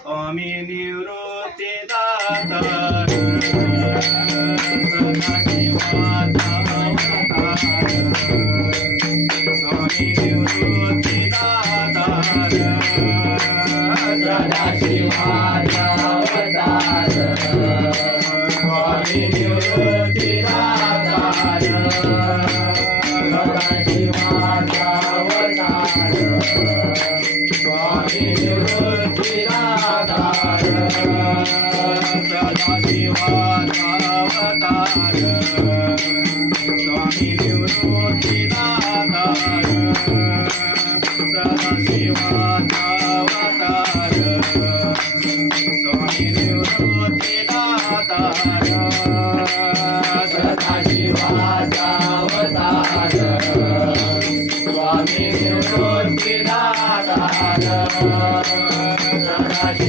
स्वामी निवृत्ती दाता स्वामी निवृत्ती दाता स्वामी निवृत्ती दाता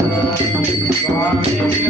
Swami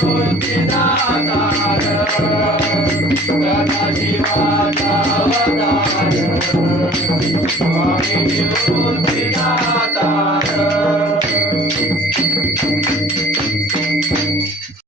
शिवाचा